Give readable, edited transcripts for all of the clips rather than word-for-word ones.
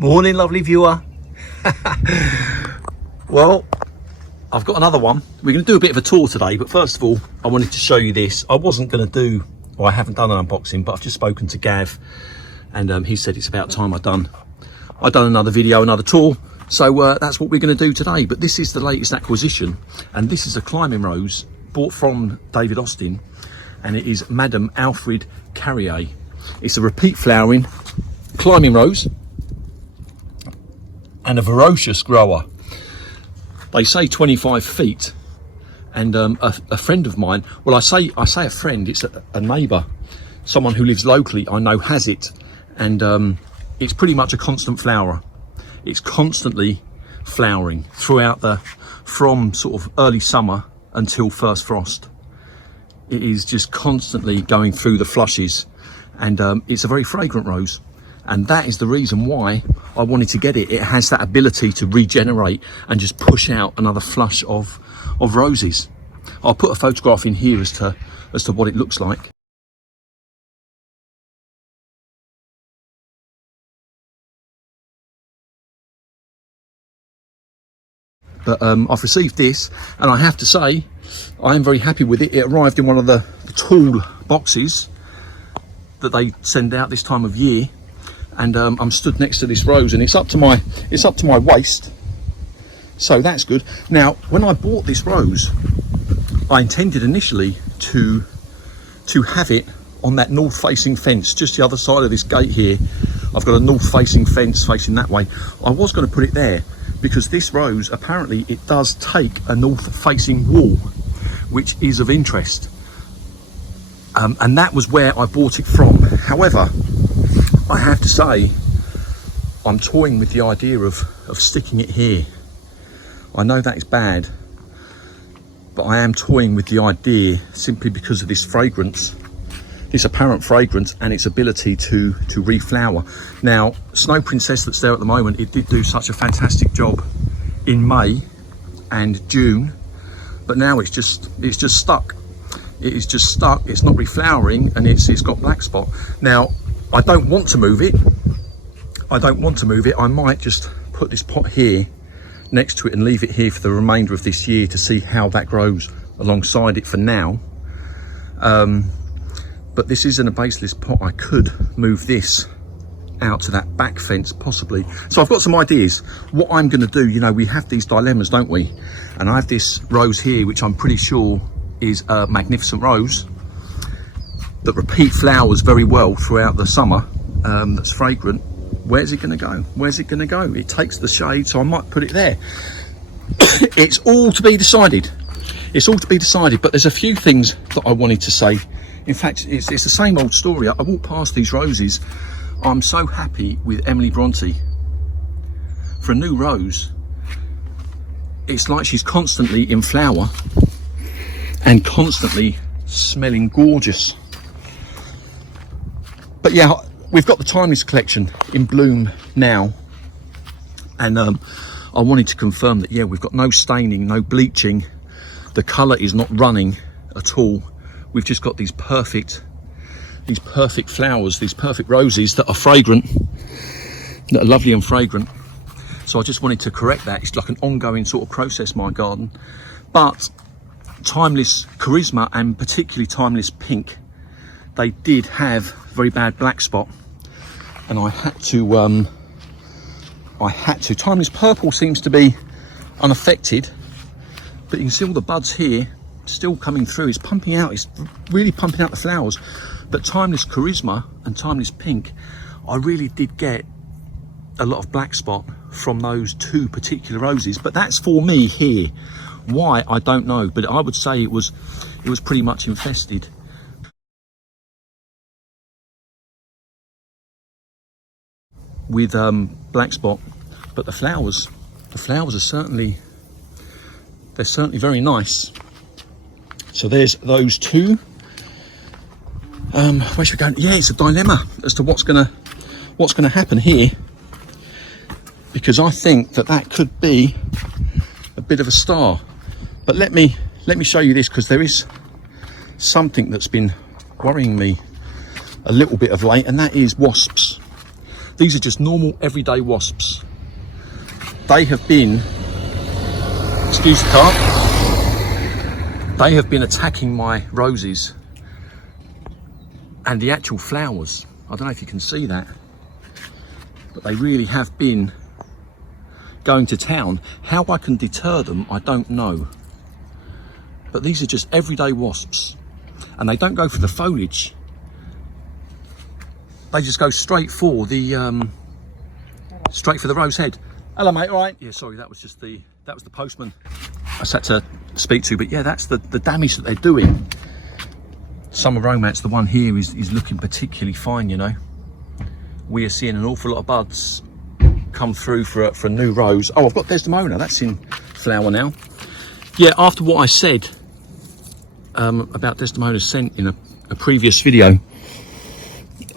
Morning, lovely viewer. Well, I've got another one. We're going to do a bit of a tour today, but first of all, I wanted to show you this. I wasn't going to do, well, I haven't done an unboxing, but I've just spoken to Gav, and he said it's about time I've done another video, another tour. So that's what we're going to do today. But this is the latest acquisition, and this is a climbing rose bought from David Austin, and it is Madame Alfred Carriere. It's a repeat flowering climbing rose and a voracious grower. They say 25 feet, and a friend of mine, well, I say a friend, it's a neighbour, someone who lives locally, I know has it, and it's pretty much a constant flower. It's constantly flowering throughout from sort of early summer until first frost. It is just constantly going through the flushes, and it's a very fragrant rose. And that is the reason why I wanted to get it. It has that ability to regenerate and just push out another flush of roses. I'll put a photograph in here as to what it looks like. But I've received this, and I have to say I am very happy with it. It arrived in one of the tall boxes that they send out this time of year. And I'm stood next to this rose, and it's up to my waist, so that's good. Now, when I bought this rose, I intended initially to have it on that north-facing fence, just the other side of this gate here. I've got a north-facing fence facing that way. I was going to put it there because this rose, apparently, it does take a north-facing wall, which is of interest, and that was where I bought it from. However, I have to say, I'm toying with the idea of sticking it here. I know that is bad, but I am toying with the idea simply because of this fragrance, this apparent fragrance, and its ability to reflower. Now, Snow Princess that's there at the moment, it did do such a fantastic job in May and June, but now it's just stuck. It is just stuck. It's not reflowering, and it's got black spot. Now, I don't want to move it. I might just put this pot here next to it and leave it here for the remainder of this year to see how that grows alongside it for now. But this isn't a baseless pot. I could move this out to that back fence possibly. So I've got some ideas what I'm going to do. You know, we have these dilemmas, don't we? And I have this rose here, which I'm pretty sure is a magnificent rose that repeat flowers very well throughout the summer, that's fragrant. Where's it going to go? Where's it going to go? It takes the shade, so I might put it there. It's all to be decided. It's all to be decided, but there's a few things that I wanted to say. In fact, it's the same old story. I walk past these roses. I'm so happy with Emily Bronte. For a new rose, it's like she's constantly in flower and constantly smelling gorgeous. But yeah, we've got the Timeless collection in bloom now, and I wanted to confirm that, yeah, we've got no staining, no bleaching, the colour is not running at all. We've just got these perfect flowers, these perfect roses that are fragrant, that are lovely and fragrant. So I just wanted to correct that. It's like an ongoing sort of process, my garden. But Timeless Charisma, and particularly Timeless Pink, they did have very bad black spot, and I had to Timeless Purple seems to be unaffected, but you can see all the buds here still coming through. It's pumping out, it's really pumping out the flowers. But Timeless Charisma and Timeless Pink, I really did get a lot of black spot from those two particular roses, but that's for me here. Why, I don't know, but I would say it was pretty much infested. With black spot, but the flowers are certainly very nice. So there's those two. Where should we go? Yeah, it's a dilemma as to what's gonna happen here, because I think that could be a bit of a star. But let me show you this, because there is something that's been worrying me a little bit of late, and that is wasps. These are just normal everyday wasps. They have been, excuse the car, they have been attacking my roses and the actual flowers. I don't know if you can see that, but they really have been going to town. How I can deter them, I don't know. But these are just everyday wasps, and they don't go for the foliage. They just go straight for the rose head. Hello, mate. All right. Yeah, sorry, that was the postman I had to speak to. But yeah, that's the damage that they're doing. Summer Romance, the one here, is looking particularly fine. You know, we are seeing an awful lot of buds come through for a new rose. Oh, I've got Desdemona. That's in flower now. Yeah, after what I said about Desdemona's scent in a previous video,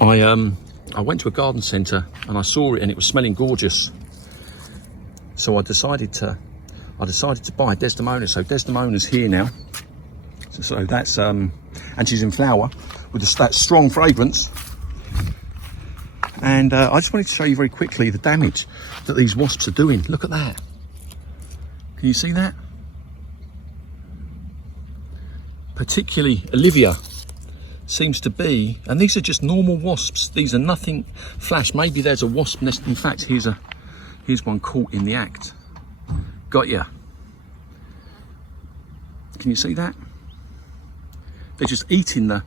I went to a garden centre and I saw it and it was smelling gorgeous. So I decided to buy Desdemona. So Desdemona's here now. So that's and she's in flower with that strong fragrance. And I just wanted to show you very quickly the damage that these wasps are doing. Look at that. Can you see that? Particularly Olivia seems to be, and these are just normal wasps. These are nothing flash. Maybe there's a wasp nest. In fact, here's one caught in the act. Got ya. Can you see that? They're just eating the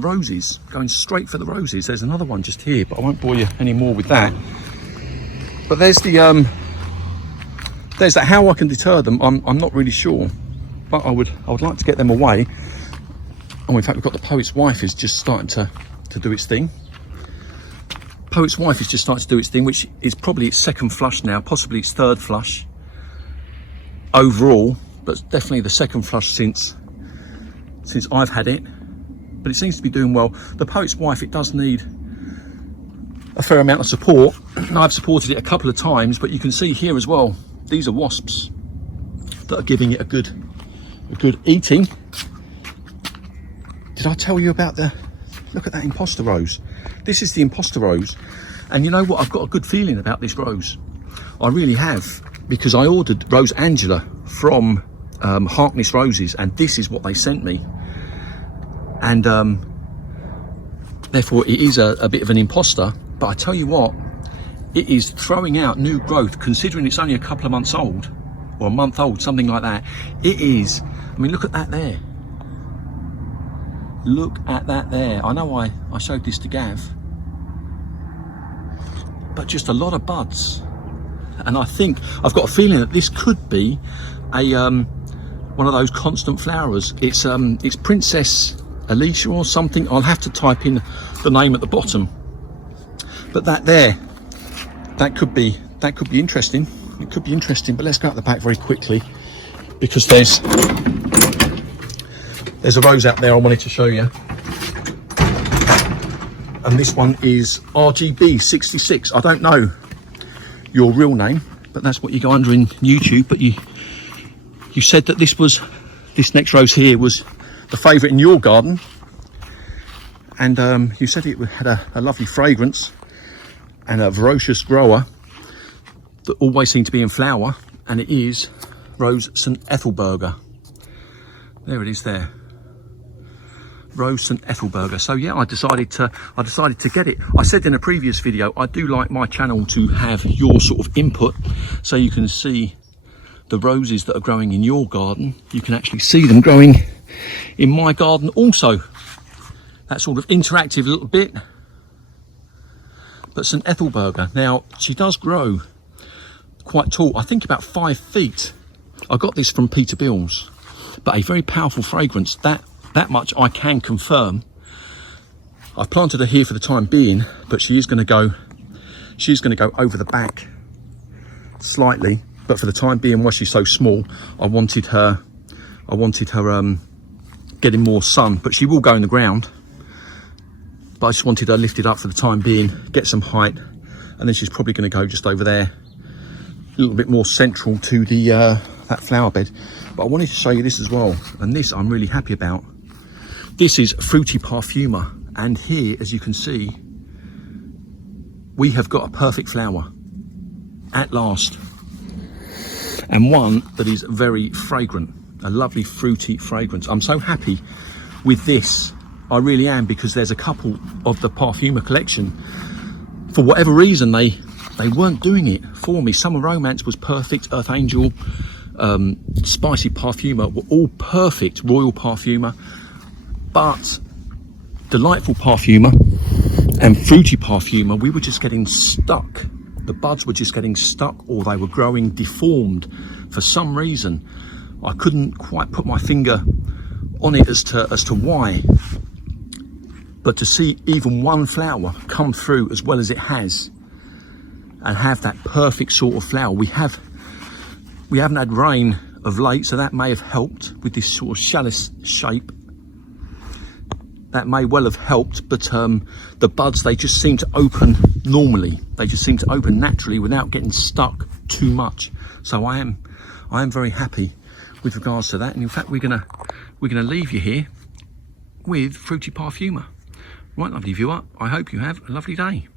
roses, going straight for the roses. There's another one just here, but I won't bore you any more with that. But there's that. How I can deter them, I'm not really sure, but I would like to get them away. Oh, in fact, we've got the Poet's Wife is just starting to do its thing. Poet's Wife is just starting to do its thing, which is probably its second flush now, possibly its third flush overall, but definitely the second flush since I've had it. But it seems to be doing well. The Poet's Wife, it does need a fair amount of support. I've supported it a couple of times, but you can see here as well, these are wasps that are giving it a good eating. Did I tell you about look at that imposter rose? This is the imposter rose. And you know what? I've got a good feeling about this rose. I really have, because I ordered Rose Angela from Harkness Roses, and this is what they sent me. And therefore it is a bit of an imposter, but I tell you what, it is throwing out new growth, considering it's only a couple of months old, or a month old, something like that. It is. I mean, look at that there. Look at that there. I know I showed this to Gav, but just a lot of buds. And I think, I've got a feeling that this could be one of those constant flowerers. It's Princess Alicia or something. I'll have to type in the name at the bottom. But that there, that could be interesting. It could be interesting, but let's go out the back very quickly, because there's a rose out there I wanted to show you. And this one is RGB 66. I don't know your real name, but that's what you go under in YouTube. But you said that this next rose here was the favourite in your garden, and you said it had a lovely fragrance and a voracious grower that always seemed to be in flower, and it is Rose St Ethelburga. There it is there. Rose St Ethelburga. So yeah, I decided to get it. I said in a previous video, I do like my channel to have your sort of input, so you can see the roses that are growing in your garden. You can actually see them growing in my garden also. That sort of interactive little bit. But St Ethelburga, now she does grow quite tall, I think about 5 feet. I got this from Peter Bill's, but a very powerful fragrance. That much I can confirm. I've planted her here for the time being, but she's going to go over the back slightly. But for the time being, while she's so small, I wanted her getting more sun. But she will go in the ground. But I just wanted her lifted up for the time being, get some height, and then she's probably going to go just over there, a little bit more central to the that flower bed. But I wanted to show you this as well, and this I'm really happy about. This is Fruity Parfuma, and here, as you can see, we have got a perfect flower at last, and one that is very fragrant, a lovely fruity fragrance. I'm so happy with this, I really am, because there's a couple of the Parfuma collection, for whatever reason they weren't doing it for me. Summer Romance was perfect, Earth Angel, Spicy Parfuma were all perfect, Royal Parfuma, but Delightful Parfuma and Fruity Parfuma, we were just getting stuck. The buds were just getting stuck, or they were growing deformed for some reason. I couldn't quite put my finger on it as to why, but to see even one flower come through as well as it has and have that perfect sort of flower. We haven't had rain of late, so that may have helped with this sort of chalice shape. That may well have helped, but the buds, they just seem to open normally. They just seem to open naturally without getting stuck too much. So I am very happy with regards to that. And in fact, we're gonna leave you here with Fruity Parfuma. Right, lovely viewer, I hope you have a lovely day.